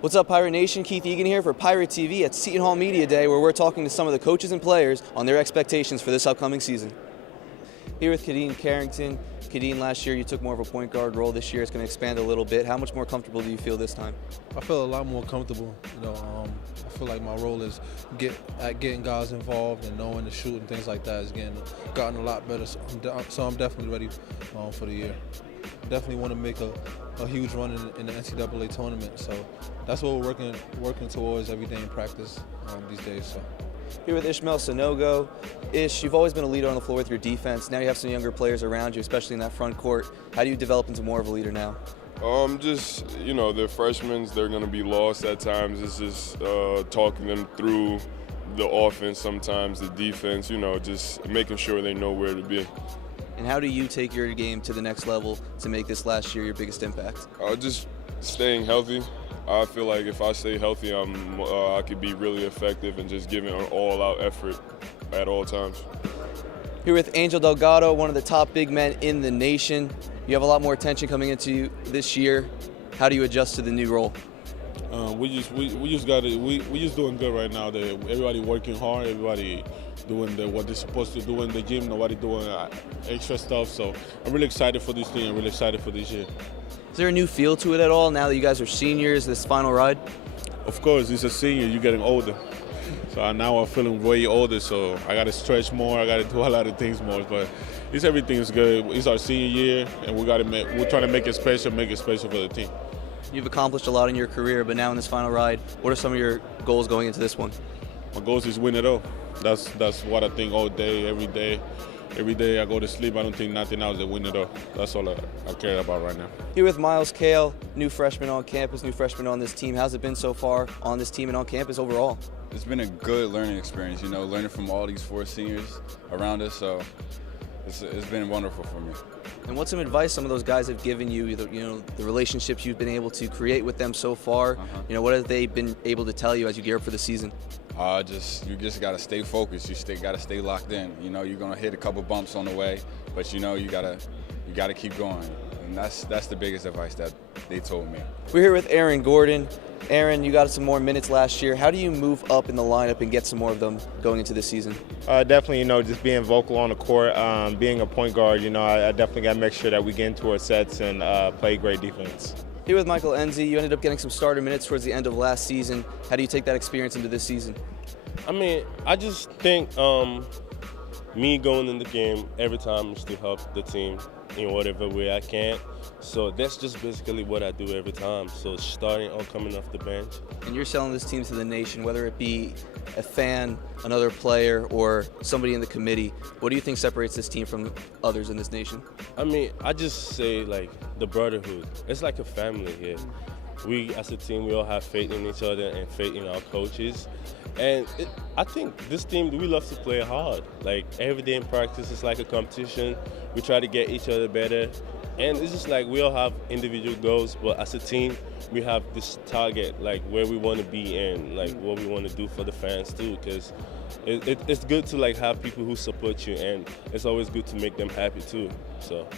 What's up, Pirate Nation? Keith Egan here for Pirate TV at Seton Hall Media Day, where we're talking to some of the coaches and players on their expectations for this upcoming season. Here with Kadeem Carrington. Kadeem, last year you took more of a point guard role. This year it's going to expand a little bit. How much more comfortable do you feel this time? I feel a lot more comfortable. I feel like my role is getting guys involved and knowing to shoot and things like that has gotten a lot better. So I'm definitely ready for the year. Definitely want to make a huge run in the NCAA tournament. So that's what we're working towards every day in practice these days. So. Here with Ishmael Sanogo. Ish, you've always been a leader on the floor with your defense. Now you have some younger players around you, especially in that front court. How do you develop into more of a leader now? They're freshmen. They're going to be lost at times. It's just talking them through the offense sometimes, the defense, just making sure they know where to be. And how do you take your game to the next level to make this last year your biggest impact? Just staying healthy. I feel like if I stay healthy, I could be really effective and just giving an all-out effort at all times. Here with Angel Delgado, one of the top big men in the nation. You have a lot more attention coming into you this year. How do you adjust to the new role? We just doing good right now. Everybody working hard. Everybody doing what they're supposed to do in the gym. Nobody doing extra stuff. So I'm really excited for this team. I'm really excited for this year. Is there a new feel to it at all now that you guys are seniors, this final ride? Of course, it's a senior. You're getting older. So now I'm feeling way older, so I got to stretch more. I got to do a lot of things more. But everything's good. It's our senior year, and we're trying to make it special for the team. You've accomplished a lot in your career, but now in this final ride, what are some of your goals going into this one? My goals is win it all. That's what I think all day, every day. Every day I go to sleep, I don't think nothing else than win it all. That's all I care about right now. Here with Myles Kale, new freshman on campus, new freshman on this team. How's it been so far on this team and on campus overall? It's been a good learning experience, learning from all these four seniors around us. So it's been wonderful for me. And what's some advice some of those guys have given you, the relationships you've been able to create with them so far? What have they been able to tell you as you gear up for the season? You just got to stay focused. You got to stay locked in. You're going to hit a couple bumps on the way, but you got to keep going. And that's the biggest advice that they told me. We're here with Aaron Gordon. Aaron, you got some more minutes last year. How do you move up in the lineup and get some more of them going into this season? Definitely, just being vocal on the court, being a point guard, I definitely got to make sure that we get into our sets and play great defense. Here with Michael Enzi, you ended up getting some starter minutes towards the end of last season. How do you take that experience into this season? I just think me going in the game every time is to help the team in whatever way I can. So that's just basically what I do every time. So starting or coming off the bench. And you're selling this team to the nation, whether it be a fan, another player, or somebody in the committee. What do you think separates this team from others in this nation? I just say the brotherhood. It's like a family here. We as a team, we all have faith in each other and faith in our coaches. And I think this team, we love to play hard. Every day in practice, it's like a competition. We try to get each other better. And it's just we all have individual goals, but as a team, we have this target, where we want to be and what we want to do for the fans too, because it's good to have people who support you, and it's always good to make them happy too. So.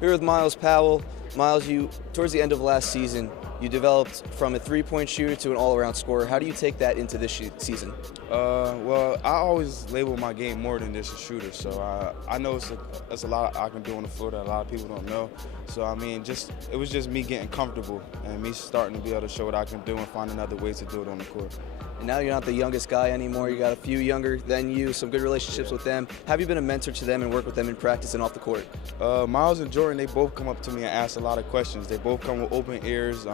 Here with Myles Powell. Myles, towards the end of last season, you developed from a three-point shooter to an all-around scorer. How do you take that into this season? Well, I always label my game more than just a shooter, so I know it's a lot I can do on the floor that a lot of people don't know. So it was just me getting comfortable and me starting to be able to show what I can do and finding other ways to do it on the court. And now you're not the youngest guy anymore. You got a few younger than you, some good relationships with them. Have you been a mentor to them and worked with them in practice and off the court? Myles and Jordan, they both come up to me and ask a lot of questions. They both come with open ears.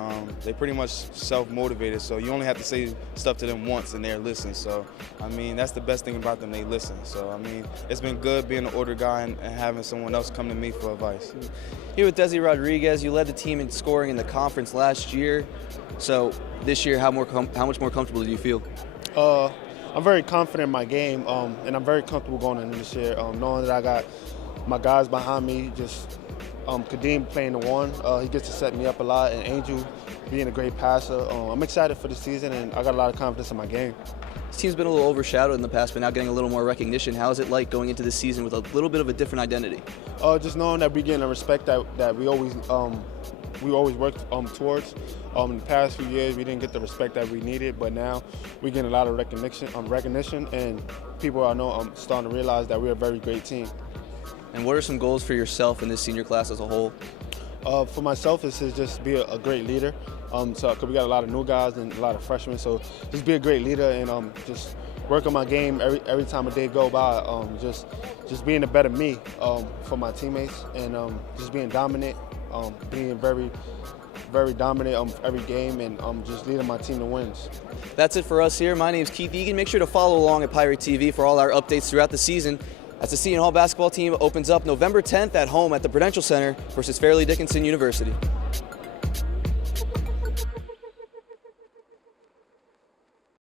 They pretty much self-motivated, so you only have to say stuff to them once and they're listening. So, that's the best thing about them, they listen. So, it's been good being an older guy and having someone else come to me for advice. Here with Desi Rodriguez, you led the team in scoring in the conference last year. So this year, how much more comfortable do you feel? I'm very confident in my game, and I'm very comfortable going into this year, knowing that I got my guys behind me. Just Kadeem playing the one, he gets to set me up a lot, and Angel being a great passer. I'm excited for the season, and I got a lot of confidence in my game. This team's been a little overshadowed in the past, but now getting a little more recognition. How is it like going into this season with a little bit of a different identity? Just knowing that we're getting the respect that we always we always worked towards. In the past few years, we didn't get the respect that we needed, but now we get a lot of recognition, and people I know starting to realize that we're a very great team. And what are some goals for yourself in this senior class as a whole? For myself, it's to just be a great leader. Because we got a lot of new guys and a lot of freshmen, so just be a great leader and just work on my game every time a day go by. Just being a better me for my teammates and just being dominant, being very, very dominant every game, and just leading my team to wins. That's it for us here. My name is Keith Egan. Make sure to follow along at Pirate TV for all our updates throughout the season, as the Seton Hall basketball team opens up November 10th at home at the Prudential Center versus Fairleigh Dickinson University.